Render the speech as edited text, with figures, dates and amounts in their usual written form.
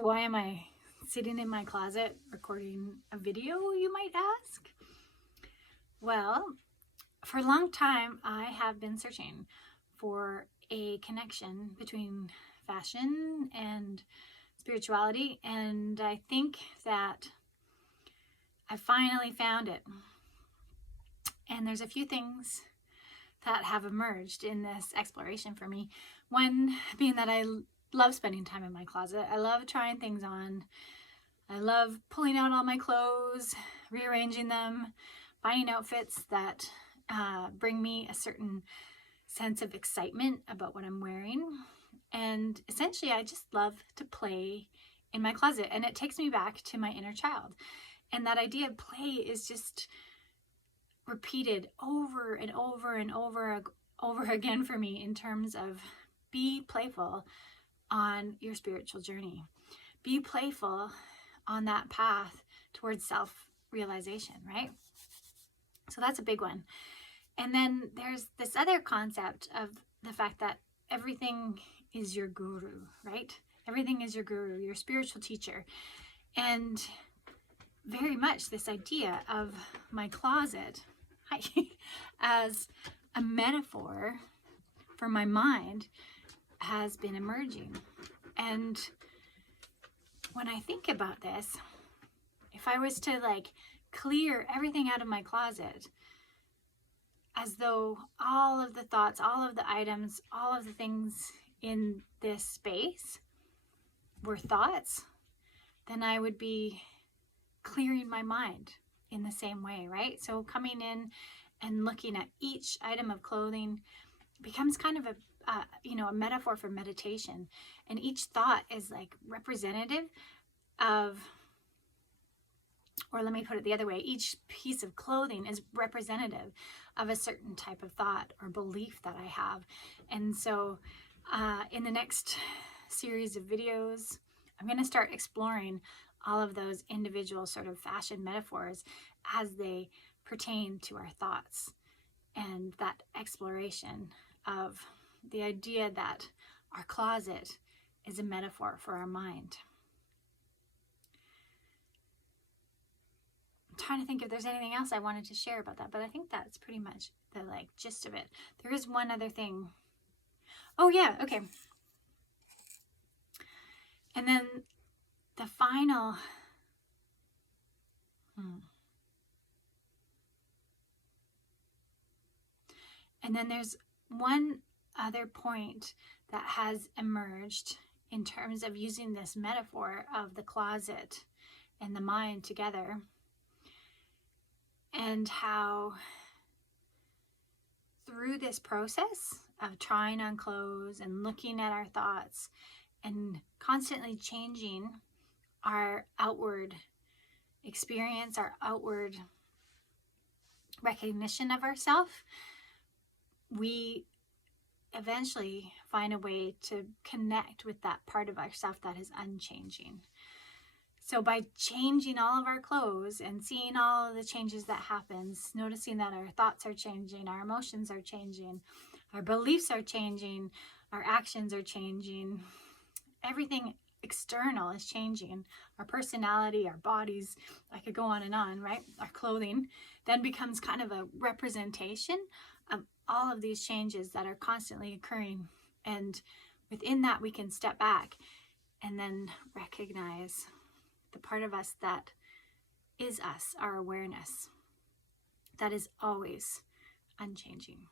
So why am I sitting in my closet recording a video, you might ask? Well, for a long time, I have been searching for a connection between fashion and spirituality, and I think that I finally found it. And there's a few things that have emerged in this exploration for me. One being that I love spending time in my closet. I love trying things on. I love pulling out all my clothes, rearranging them, finding outfits that bring me a certain sense of excitement about what I'm wearing. And essentially, I just love to play in my closet. And it takes me back to my inner child. And that idea of play is just repeated over and over and over again for me in terms of be playful on your spiritual journey. Be playful on that path towards self-realization, right? So that's a big one. And then there's this other concept of the fact that everything is your guru, right? Everything is your guru, your spiritual teacher. And very much this idea of my closet as a metaphor for my mind has been emerging. And when I think about this, if I was to clear everything out of my closet, as though all of the thoughts, all of the items, all of the things in this space were thoughts, then I would be clearing my mind in the same way, right? So coming in and looking at each item of clothing becomes kind of a metaphor for meditation. And each thought is representative of, or let me put it the other way, each piece of clothing is representative of a certain type of thought or belief that I have. And so in the next series of videos, I'm going to start exploring all of those individual sort of fashion metaphors as they pertain to our thoughts, and that exploration of the idea that our closet is a metaphor for our mind. I'm trying to think if there's anything else I wanted to share about that, but I think that's pretty much the gist of it. There is one other thing. Oh yeah, okay. And then the final and then there's one other point that has emerged in terms of using this metaphor of the closet and the mind together, and how through this process of trying on clothes and looking at our thoughts and constantly changing our outward experience, our outward recognition of ourselves, we eventually find a way to connect with that part of ourselves that is unchanging. So by changing all of our clothes and seeing all of the changes that happens, noticing that our thoughts are changing, our emotions are changing, our beliefs are changing, our actions are changing, everything external is changing, our personality, our bodies, I could go on and on, right? Our clothing then becomes kind of a representation of all of these changes that are constantly occurring. And within that, we can step back and then recognize the part of us that is us, our awareness, that is always unchanging.